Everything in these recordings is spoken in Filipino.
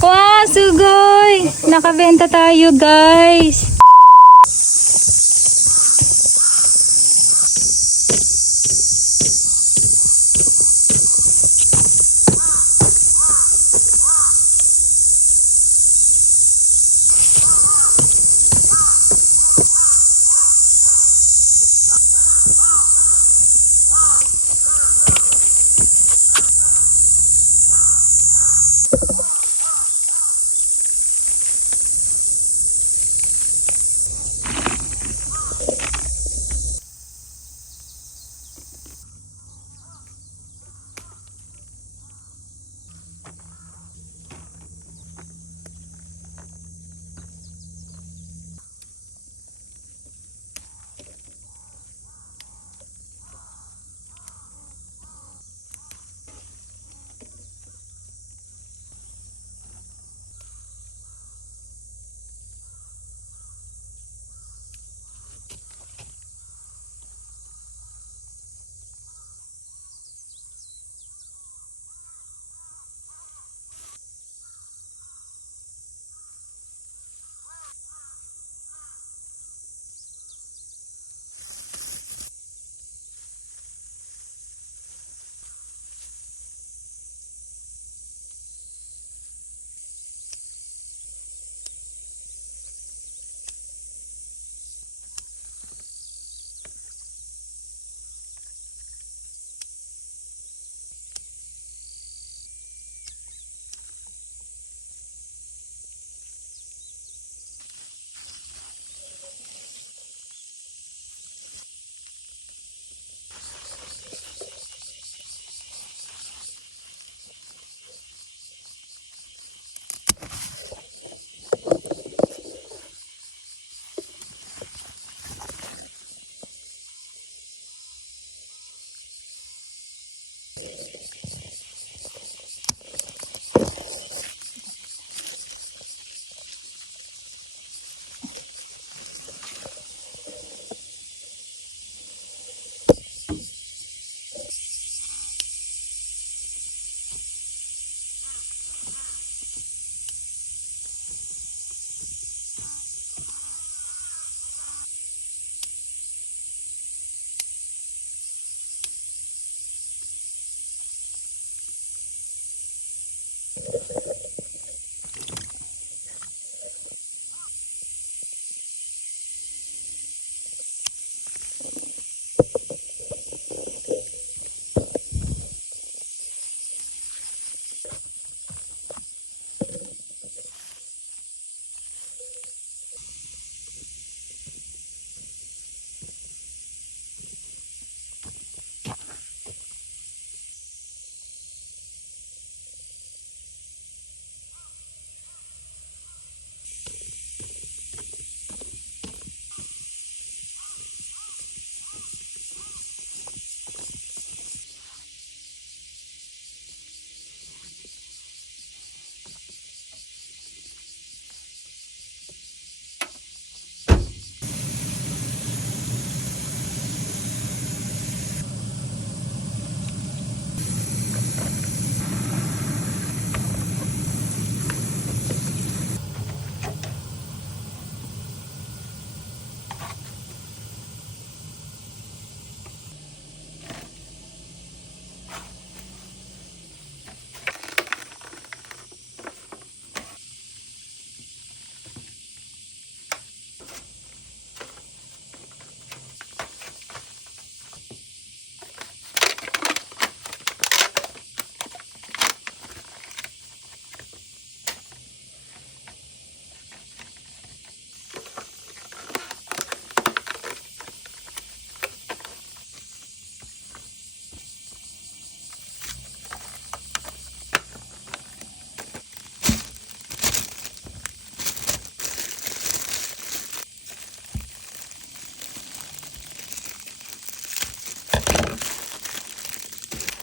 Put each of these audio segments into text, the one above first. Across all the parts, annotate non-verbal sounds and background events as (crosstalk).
Wow, sugoy! Nakabenta tayo, guys.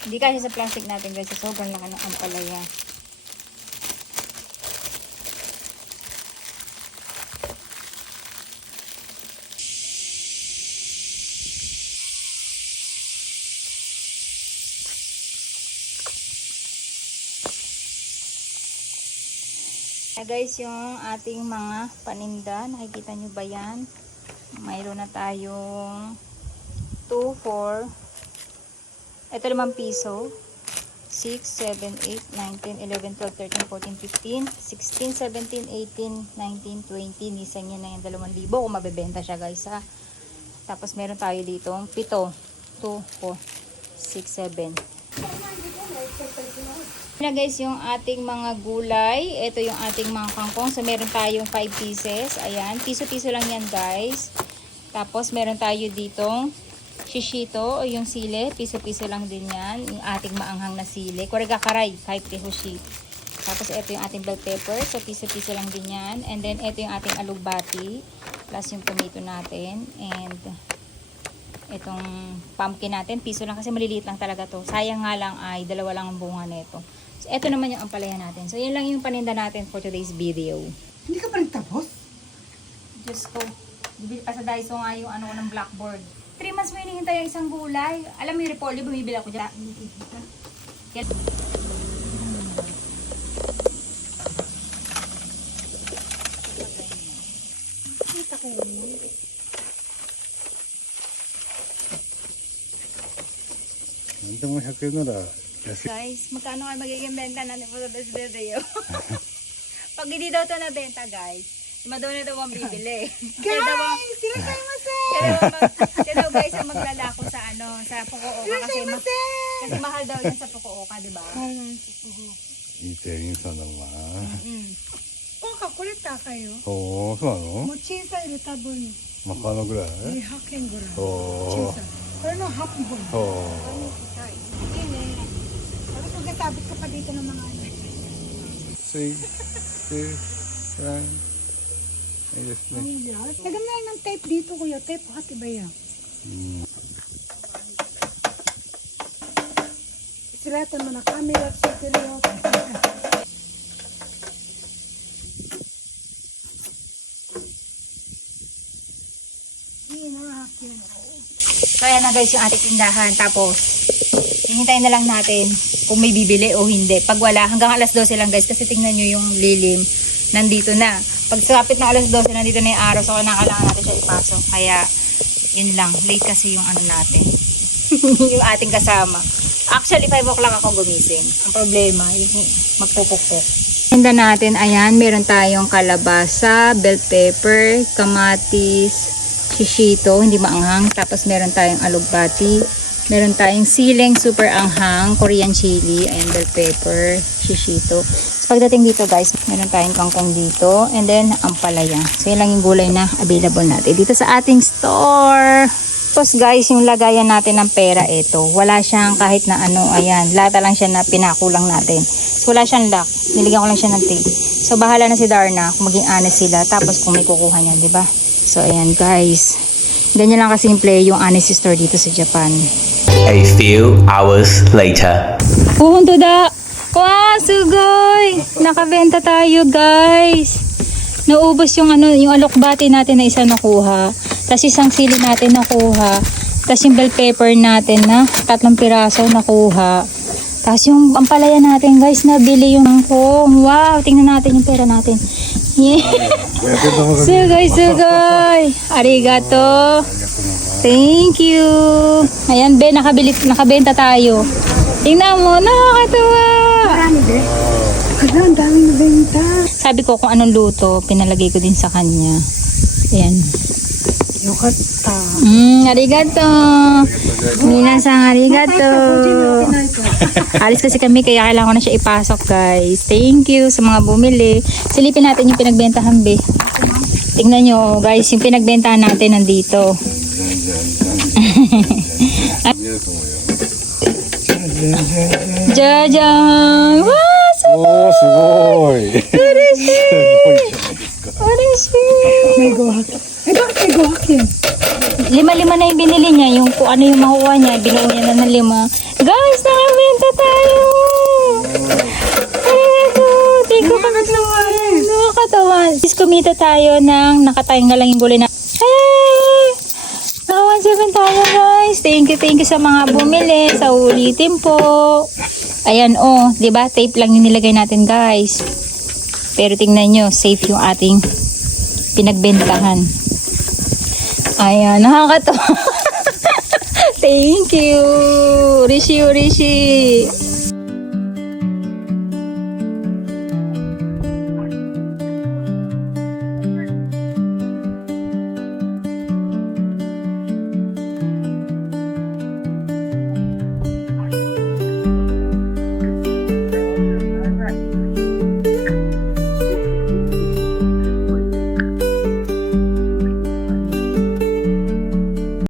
Hindi kasi sa plastic natin guys, sobrang laki ng ampalaya. Ayan guys, yung ating mga paninda, nakikita nyo ba yan? Mayroon na tayong 2, 4, ito limang piso, 6, 7, 8, 9, 10, 11, 12, 13, 14, 15, 16, 17, 18, 19, 20. Nisan niya na yung 2,000 kung mabebenta siya guys ha. Tapos meron tayo dito 7, 2, 4, 6, 7. Na guys yung ating mga gulay. Ito yung ating mga kangkong. So meron tayong 5 pieces. Ayan. Piso-piso lang yan guys. Tapos meron tayo ditong shishito o yung sile. Piso-piso lang din yan. Yung ating maanghang na sile. Korega karay. Kahit tehoshi. Tapos ito yung ating bell pepper. So piso-piso lang din yan. And then ito yung ating alugbati. Plus yung tomato natin. And itong pumpkin natin. Piso lang kasi maliliit lang talaga to. Sayang nga lang ay dalawa lang ang bunga nito. So ito naman yung ampalaya natin. So yun lang yung paninda natin for today's video. Hindi ka pa rin tapos? Diyos ko. Bibili pa sa Daiso nga yung ano ng blackboard. 3 months mo hinihintay ang isang gulay. Alam mo yung Repolyo, bumibili ako dyan. Kita ko yun. Nandito mo siya kinura. Guys, magkano nga magiging benta natin for this video? Pag hindi daw ito nabenta, guys, maduna daw ang bibili. (laughs) guys, sila tayo ano, siya guys ang maglalako sa ano, sa Fukuoka. Kasi, ma kasi mahal daw yan sa Fukuoka, di ba? 이태인 사람아. 오가 그랬다가요. 어, 사노? 뭐 진짜 이랬다 보니. 막하나 그래. 이 학행 그래. 어. Pero no, hapon ko. Oo. Yun eh. Tapos magkasabit ka pa dito ng mga anak. Say, say, right. Ayos na. Lagyan mo lang ng tape dito kuya. Tape hot iba yan. Hmm. Silatan mo na camera at sigarilyo. Na guys yung ating tindahan. Tapos hihintayin na lang natin kung may bibili o hindi. Pag wala, hanggang alas 12 lang guys kasi tingnan nyo yung lilim. Nandito na. Pag sakapit na alas 12, nandito na yung araw. So kailangan natin siya ipasok. Kaya, yun lang. Late kasi yung ano natin. (laughs) yung ating kasama. Actually, 5 o'clock ako gumising. Ang problema, yung magpupukpok. Tinda natin, ayan, meron tayong kalabasa, bell pepper, kamatis, shishito, hindi maanghang. Tapos meron tayong alugbati. Meron tayong siling super anghang, Korean chili, and bell pepper, shishito. Pagdating dito guys, meron tayong kangkong dito, and then ampalaya. So yun lang yung gulay na available natin dito sa ating store. Tapos guys, yung lagayan natin ng pera, ito. Wala siyang kahit na ano, ayan. Lata lang siya na pinakulang natin. So wala siyang lock. Niligyan ko lang siya ng tape. So bahala na si Darna kung maging honest sila. Tapos kung may kukuha niya, di ba? So ayan guys. Ganyan lang kasimple yung honest store dito sa Japan. A few hours later. Puhunto da! Wow, sugoy! Nakabenta tayo, guys! Naubos yung ano, yung alokbati natin na isa nakuha. Tapos isang sili natin nakuha. Tapos yung bell pepper natin na tatlong piraso nakuha. Tapos yung ampalaya natin, guys, nabili yung kong. Wow, tingnan natin yung pera natin. Yeah. (laughs) Sugoy, sugoy! Arigato! Thank you. Ayan, be, nakabili, nakabenta tayo. Tingnan mo, nakakatuwa. Hala, ang daming nabenta. Sabi ko kung anong luto, pinalagay ko din sa kanya. Ayan. Yukata. Mm, arigato. Minasang arigato. (laughs) Alis kasi kami, kaya kailangan ko na siya ipasok, guys. Thank you sa mga bumili. Silipin natin yung pinagbentahan, be. Tingnan nyo, guys, yung pinagbentahan natin nandito. (laughs) Jajan! Woo! So おー、すごい。 嬉しい すごいじゃないですか。 嬉しい! May gohak. Eh, bakit may gohak yan? Lima-lima na yung binili niya. Yung kung ano yung makuha niya, binuo niya na ng lima. Guys, nakabenta tayo! Arigato! Thank you kami sa Nakakatawa. Please kumita tayo ng nakatayang na lang yung gulay na. Hey! 7 tayo guys. Thank you, thank you sa mga bumili. Sa ulitin po. Ayan oh, 'di ba? Tape lang yung nilagay natin, guys. Pero tingnan nyo, safe yung ating pinagbentahan. Ayan, nakakatawa. (laughs) thank you. Rishi, Rishi.